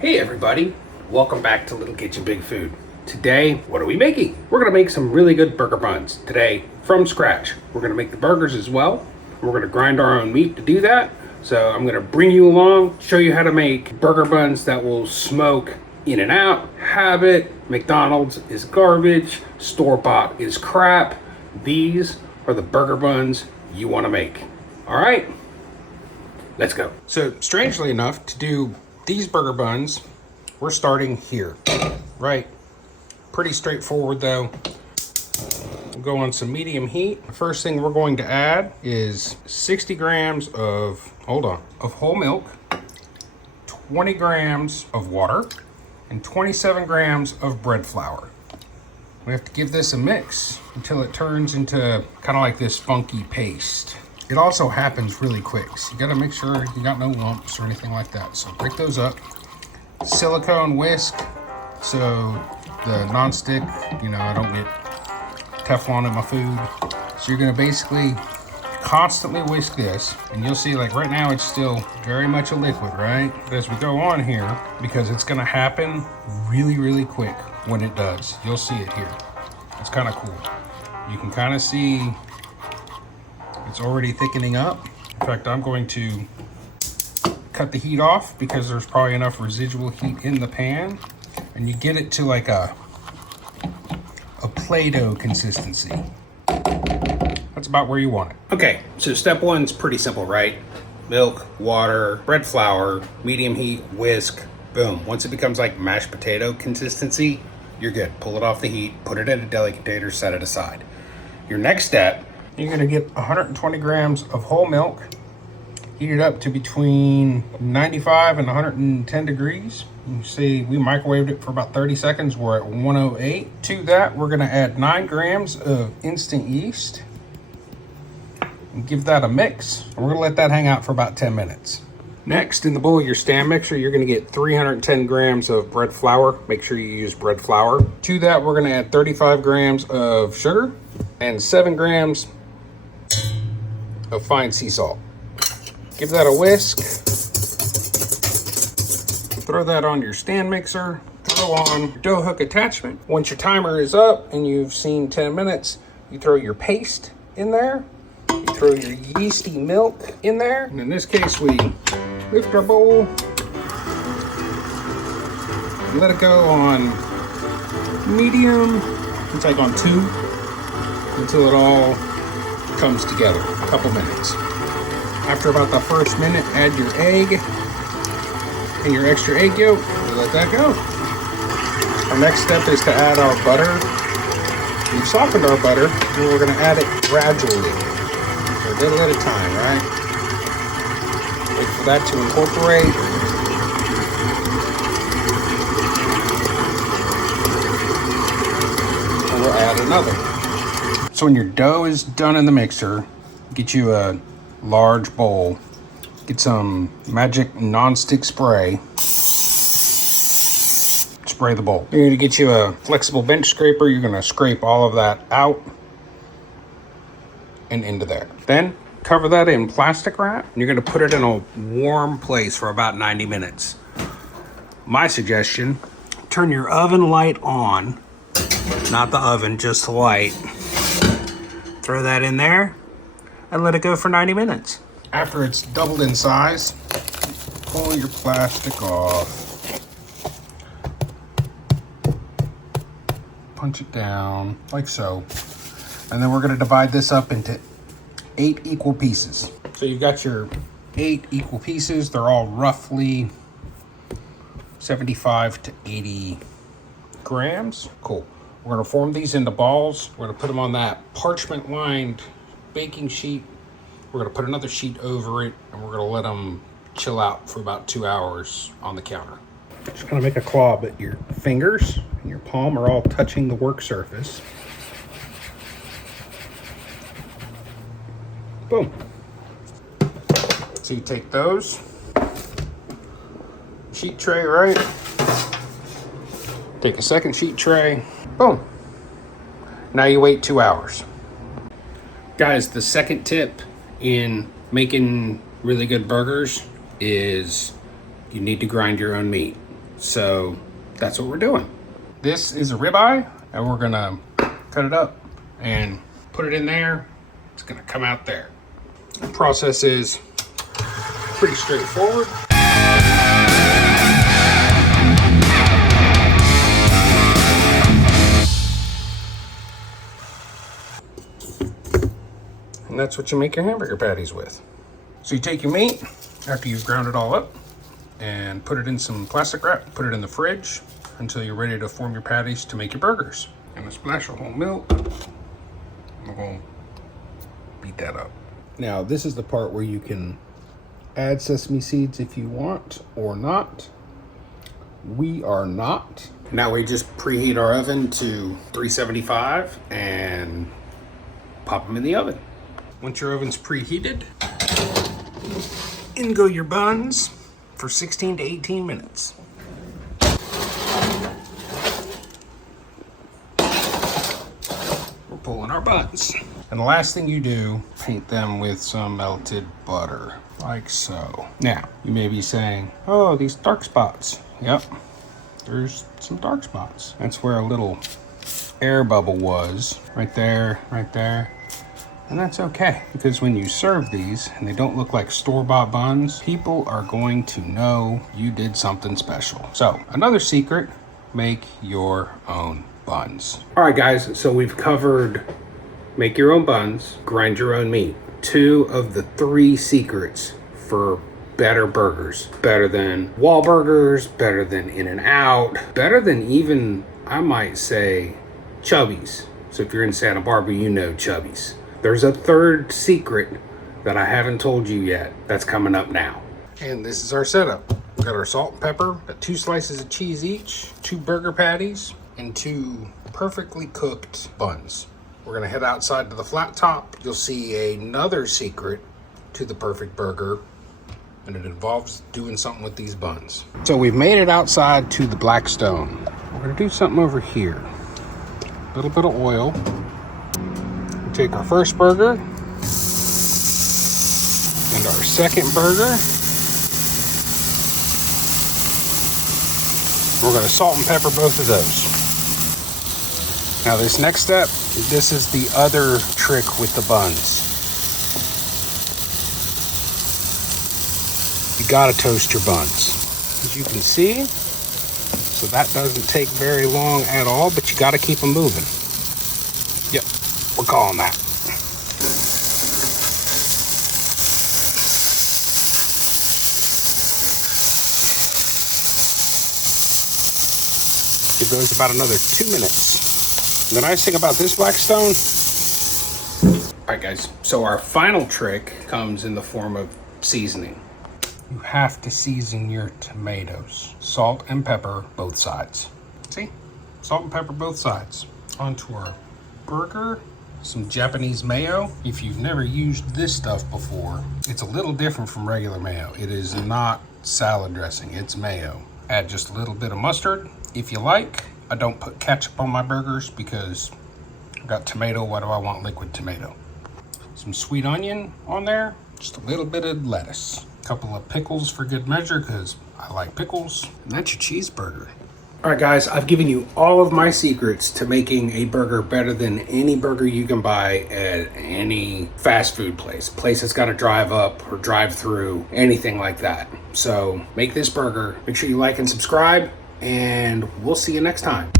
Hey everybody, welcome back to Little Kitchen Big Food. Today, what are we making? We're gonna make some really good burger buns today from scratch. We're gonna make the burgers as well. We're gonna grind our own meat to do that. So I'm gonna bring you along, show you how to make burger buns that will smoke in and out. Habit, McDonald's is garbage, store-bought is crap. These are the burger buns you wanna make. All right, let's go. So strangely enough, to do these burger buns, we're starting here, right? Pretty straightforward though. We'll go on some medium heat. The first thing we're going to add is 60 grams of whole milk, 20 grams of water, and 27 grams of bread flour. We have to give this a mix until it turns into kind of like this funky paste. It also happens really quick, so you gotta make sure you got no lumps or anything like that. So break those up. Silicone whisk, so the non-stick, I don't get Teflon in my food. So you're gonna basically constantly whisk this, and you'll see like right now it's still very much a liquid, right? But as we go on here, because it's gonna happen really, really quick when it does. You'll see it here. It's kind of cool. You can kind of see it's already thickening up. In fact, I'm going to cut the heat off because there's probably enough residual heat in the pan, and you get it to like a Play-Doh consistency. That's about where you want it. Okay, so step one's pretty simple, right? Milk, water, bread flour, medium heat, whisk, boom. Once it becomes like mashed potato consistency, you're good. Pull it off the heat, put it in a deli container, set it aside. Your next step, you're gonna get 120 grams of whole milk, heat it up to between 95 and 110 degrees. You see we microwaved it for about 30 seconds. We're at 108. To that, we're gonna add 9 grams of instant yeast and give that a mix. And we're gonna let that hang out for about 10 minutes. Next, in the bowl of your stand mixer, you're gonna get 310 grams of bread flour. Make sure you use bread flour. To that, we're gonna add 35 grams of sugar and 7 grams of fine sea salt. Give that a whisk. Throw that on your stand mixer. Throw on your dough hook attachment. Once your timer is up and you've seen 10 minutes, you throw your paste in there. You throw your yeasty milk in there. And in this case, we lift our bowl, let it go on medium. It's like on 2 until it all comes together. A couple minutes. After about the first minute, add your egg and your extra egg yolk and let that go. Our next step is to add our butter. We've softened our butter, and we're gonna add it gradually, for a little at a time, right? Wait for that to incorporate. And we'll add another. So when your dough is done in the mixer, get you a large bowl. Get some magic non-stick spray. Spray the bowl. You're gonna get you a flexible bench scraper. You're gonna scrape all of that out and into there. Then cover that in plastic wrap. And you're gonna put it in a warm place for about 90 minutes. My suggestion, turn your oven light on. Not the oven, just the light. Throw that in there and let it go for 90 minutes. After it's doubled in size, pull your plastic off. Punch it down like so. And then we're gonna divide this up into 8 equal pieces. So you've got your 8 equal pieces. They're all roughly 75 to 80 grams. Cool. We're gonna form these into balls. We're gonna put them on that parchment lined baking sheet. We're gonna put another sheet over it, and we're gonna let them chill out for about 2 hours on the counter. Just gonna make a claw, but your fingers and your palm are all touching the work surface. Boom. So you take those, sheet tray, right? Take a second sheet tray, boom. Now you wait 2 hours. Guys, the second tip in making really good burgers is you need to grind your own meat. So that's what we're doing. This is a ribeye, and we're gonna cut it up and put it in there. It's gonna come out there. The process is pretty straightforward. And that's what you make your hamburger patties with. So you take your meat after you've ground it all up and put it in some plastic wrap, put it in the fridge until you're ready to form your patties to make your burgers. And a splash of whole milk. We're gonna beat that up. Now this is the part where you can add sesame seeds if you want or not. We are not. Now we just preheat our oven to 375 and pop them in the oven. Once your oven's preheated, in go your buns for 16 to 18 minutes. We're pulling our buns. And the last thing you do, paint them with some melted butter, like so. Now, you may be saying, oh, these dark spots. Yep, there's some dark spots. That's where a little air bubble was, right there, right there. And that's okay, because when you serve these and they don't look like store-bought buns, people are going to know you did something special. So another secret, make your own buns. All right, guys, so we've covered make your own buns, grind your own meat. 2 of the 3 secrets for better burgers. Better than Wahlburgers, better than In-N-Out, better than even, I might say, Chubby's. So if you're in Santa Barbara, you know Chubby's. There's a 3rd secret that I haven't told you yet that's coming up now. And this is our setup. We've got our salt and pepper, got 2 slices of cheese each, 2 burger patties, and 2 perfectly cooked buns. We're gonna head outside to the flat top. You'll see another secret to the perfect burger, and it involves doing something with these buns. So we've made it outside to the Blackstone. We're gonna do something over here. A little bit of oil. Take our first burger and our second burger. We're going to salt and pepper both of those. Now this next step, this is the other trick with the buns. You got to toast your buns. As you can see, so that doesn't take very long at all, but you got to keep them moving. Yep. We're calling that. Give those about another 2 minutes. And the nice thing about this Blackstone, all right guys, so our final trick comes in the form of seasoning. You have to season your tomatoes. Salt and pepper both sides. See? Salt and pepper both sides. Onto our burger. Some Japanese mayo. If you've never used this stuff before, it's a little different from regular mayo. It is not salad dressing, it's mayo. Add just a little bit of mustard if you like. I don't put ketchup on my burgers because I've got tomato. Why do I want liquid tomato? Some sweet onion on there, just a little bit of lettuce. A couple of pickles for good measure because I like pickles. And that's your cheeseburger. All right, guys, I've given you all of my secrets to making a burger better than any burger you can buy at any fast food place. Place that's got to drive up or drive through, anything like that. So make this burger. Make sure you like and subscribe, and we'll see you next time.